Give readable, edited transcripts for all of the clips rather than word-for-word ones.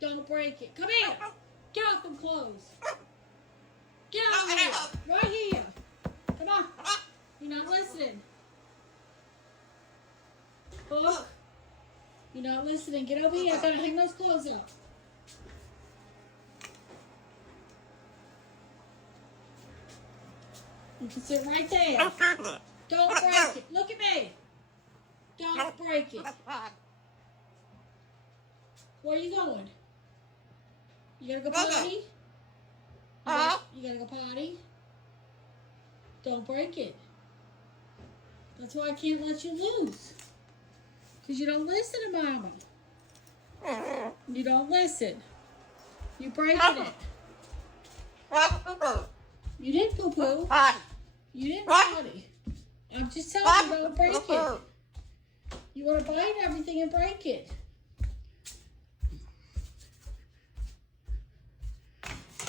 Don't break it. Come here. Get off them clothes. Get over here. Right here. Come on. You're not listening. Hook. You're not listening. Get over here. I gotta hang those clothes up. You can sit right there. Don't break it. Look at me. Don't break it. Where are you going? You gotta go potty? You gotta go potty? Don't break it. That's why I can't let you loose. Because you don't listen to Mama. You don't listen. You're breaking it. You didn't poo-poo. You didn't potty. I'm just telling you, don't break it. You want to bite everything and break it.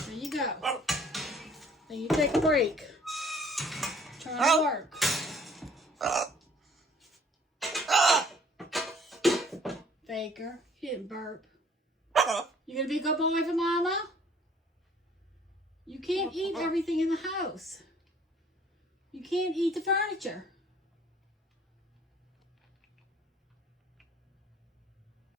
There you go. Then you take a break. Try to work. Faker, you didn't burp. You gonna be a good boy for Mama? You can't eat everything in the house. You can't eat the furniture.